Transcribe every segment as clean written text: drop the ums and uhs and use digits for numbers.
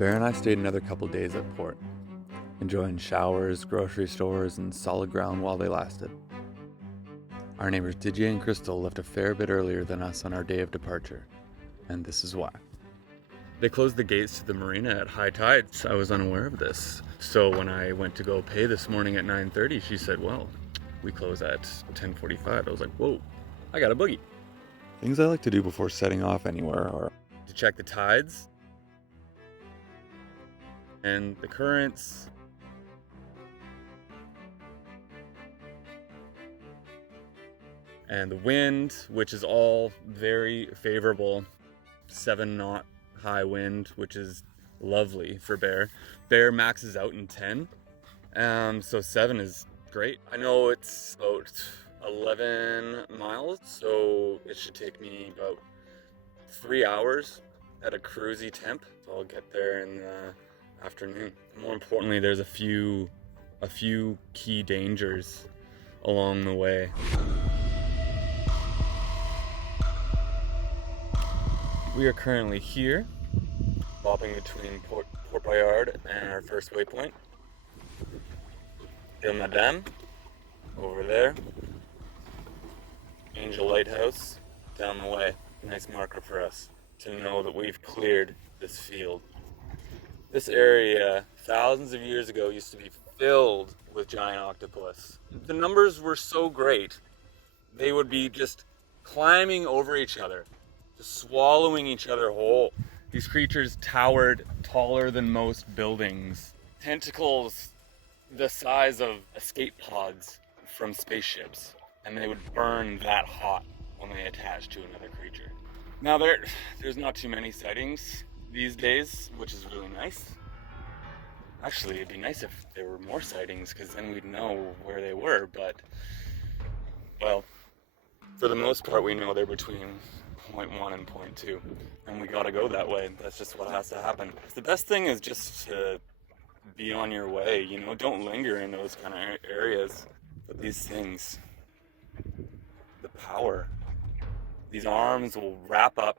Bear and I stayed another couple days at port, enjoying showers, grocery stores, and solid ground while they lasted. Our neighbors Didier and Crystal left a fair bit earlier than us on our day of departure, and this is why. They closed the gates to the marina at high tides. I was unaware of this. So when I went to go pay this morning at 9:30, she said, well, we close at 10:45. I was like, whoa, I got a boogie. Things I like to do before setting off anywhere are to check the tides and the currents, and the wind, which is all very favorable. 7-knot high wind, which is lovely for Bear. Bear maxes out in 10, so 7 is great. I know it's about 11 miles, so it should take me about 3 hours at a cruisy temp. So I'll get there in the afternoon. More importantly, there's a few key dangers along the way. We are currently here, bopping between Port Boyard and our first waypoint. Ile Madame, over there. Angel Lighthouse, down the way. Nice marker for us to know that we've cleared this field. This area, thousands of years ago, used to be filled with giant octopus. The numbers were so great, they would be just climbing over each other, just swallowing each other whole. These creatures towered taller than most buildings. Tentacles the size of escape pods from spaceships, and they would burn that hot when they attached to another creature. Now there's not too many sightings these days, which is really nice. Actually, it'd be nice if there were more sightings, because then we'd know where they were, but, well, for the most part, we know they're between point 1 and point 2, and we gotta go that way. That's just what has to happen. The best thing is just to be on your way, don't linger in those kind of areas. But these things, the power, these arms will wrap up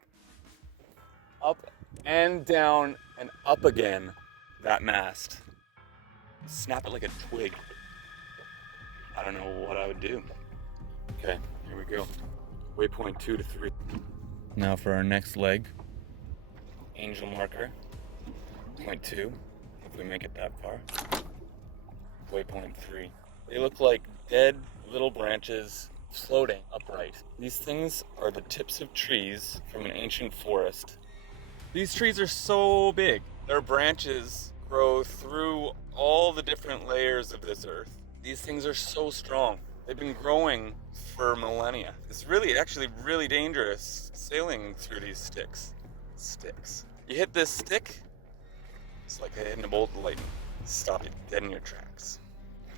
and down and up again that mast. Snap it like a twig. I don't know what I would do. Okay, here we go. Waypoint 2 to 3. Now for our next leg. Angel marker. Point 2, if we make it that far. Waypoint 3. They look like dead little branches floating upright. These things are the tips of trees from an ancient forest. These trees are so big. Their branches grow through all the different layers of this earth. These things are so strong. They've been growing for millennia. It's actually really dangerous sailing through these sticks. You hit this stick, it's like hitting a bolt of lightning. Stop you dead in your tracks.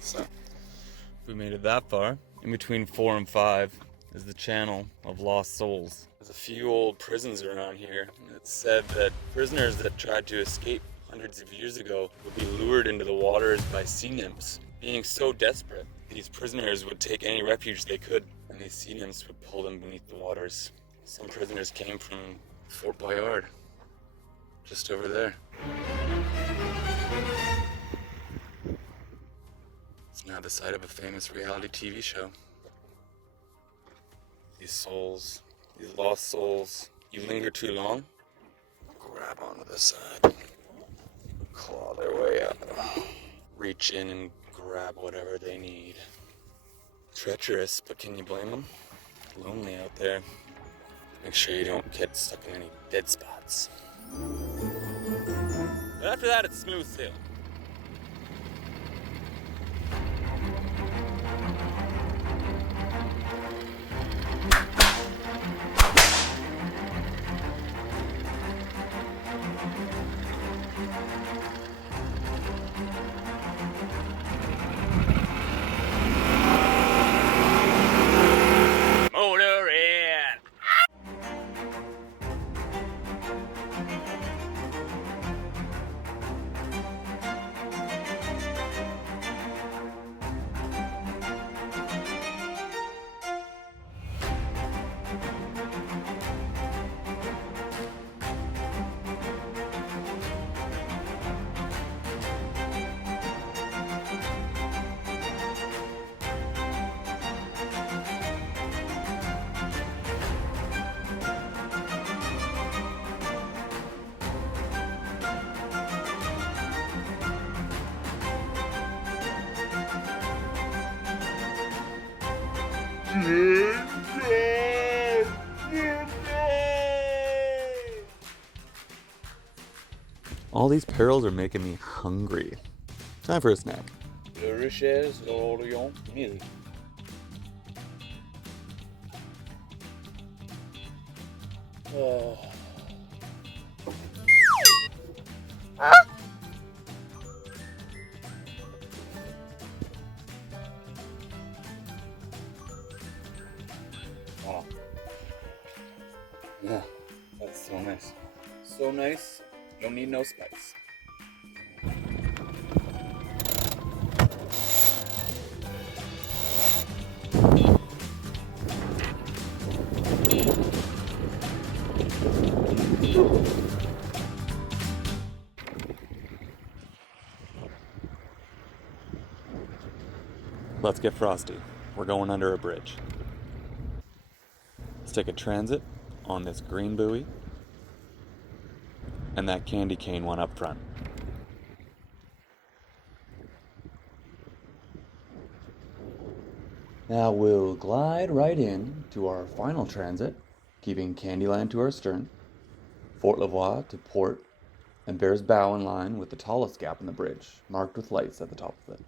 So, if we made it that far, in between 4 and 5 is the channel of lost souls. There's a few old prisons around here. It's said that prisoners that tried to escape hundreds of years ago would be lured into the waters by sea nymphs. Being so desperate, these prisoners would take any refuge they could, and these sea nymphs would pull them beneath the waters. Some prisoners came from Fort Boyard, just over there. It's now the site of a famous reality TV show. These souls, these lost souls, you linger too long, grab onto the side, claw their way up, reach in and grab whatever they need. Treacherous, but can you blame them? Lonely out there. Make sure you don't get stuck in any dead spots. But after that, it's smooth sailing. All these perils are making me hungry. Time for a snack. Le richesse d'Orient mille. Oh. Yeah, that's so nice. So nice, don't need no spice. Let's get frosty. We're going under a bridge. Let's take a transit on this green buoy and that candy cane one up front. Now we'll glide right in to our final transit, keeping Candyland to our stern, Fort Lavoie to port, and Bear's Bow in line with the tallest gap in the bridge, marked with lights at the top of it.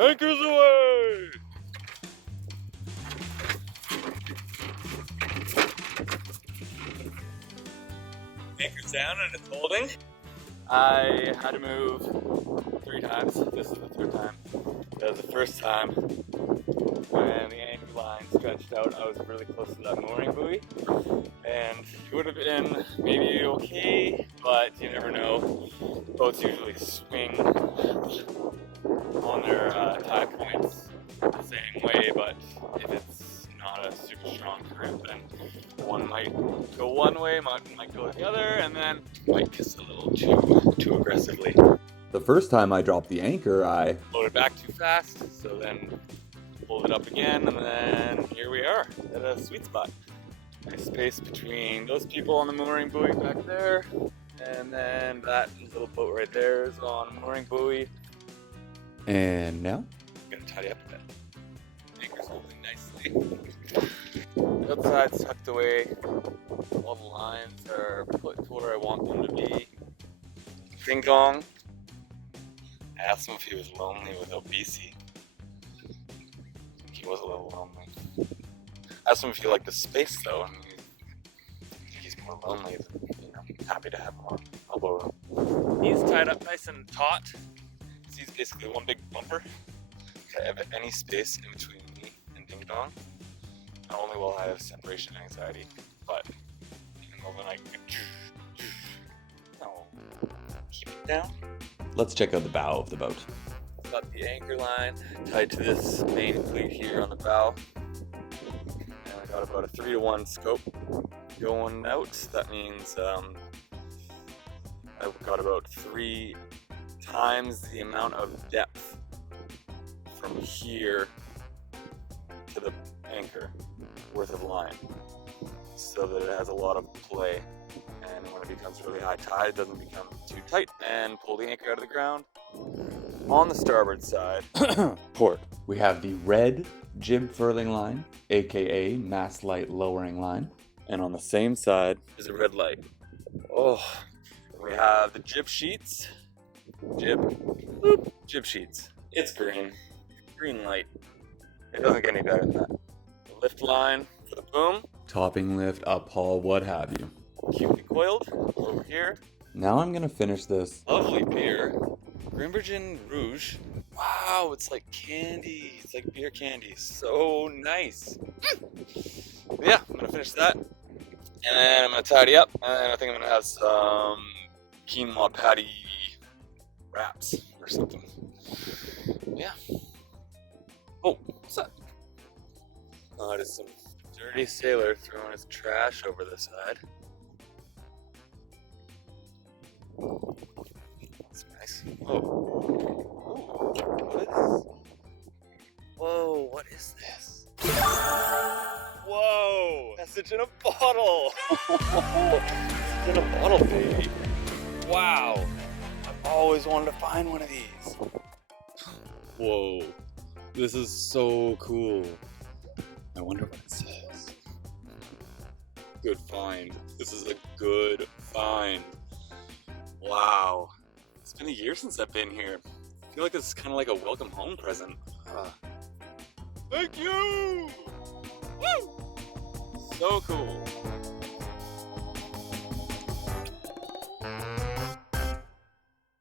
Anchors away! Anchor's down and it's holding. I had to move 3 times. This is the 3rd time. That was the first time when the anchor line stretched out, I was really close to that mooring buoy, and it would have been maybe okay, but you never know. Boats usually swing on their tide points the same way, but if it's not a super strong current, then one might go one way, might go the other, and then might kiss a little too aggressively. The first time I dropped the anchor, I Loaded back too fast, so then pulled it up again, and then here we are at a sweet spot. Nice space between those people on the mooring buoy back there, and then that little boat right there is on a mooring buoy. And now? I'm gonna tidy up a bit. Anchor's holding nicely. The outside's tucked away. All the lines are put to where I want them to be. Ding dong. I asked him if he was lonely without BC. He was a little lonely. I asked him if he liked the space though, and he's more lonely than, happy to have him on elbow room. He's tied up nice and taut. So he's basically one big bumper. If I have any space in between me and Ding Dong, not only will I have separation anxiety, but in the middle of the night, no, keep it down. Let's check out the bow of the boat. Got the anchor line tied to this main cleat here on the bow. And I got about a 3-to-1 scope going out. That means I've got about 3 times the amount of depth from here to the anchor worth of line, so that it has a lot of play. And when it becomes really high tide, it doesn't become too tight, and pull the anchor out of the ground. On the starboard side, Port. We have the red jib furling line, aka mast light lowering line. and on the same side is a red light. Oh, we have the jib sheets. Jib sheets. It's green. Green light. It doesn't get any better than that. The lift line for the boom. Topping lift, uphaul, what have you. Cutely coiled over here. Now I'm gonna finish this. Lovely beer. Grimbergen Rouge. Wow, it's like candy. It's like beer candy. So nice. Yeah, I'm gonna finish that. And then I'm gonna tidy up. And then I think I'm gonna have some quinoa patty wraps or something. Yeah. Oh, what's that? Oh, it is some dirty sailor throwing his trash over the side. That's nice. Oh. Ooh, what is this? Whoa, what is this? Whoa! Message in a bottle! Message in a bottle, baby. Wow. I've always wanted to find one of these. Whoa. This is so cool. I wonder what it says. Good find. This is a good find. Wow. It's been a year since I've been here. I feel like this is kind of like a welcome home present. Thank you! Woo! So cool.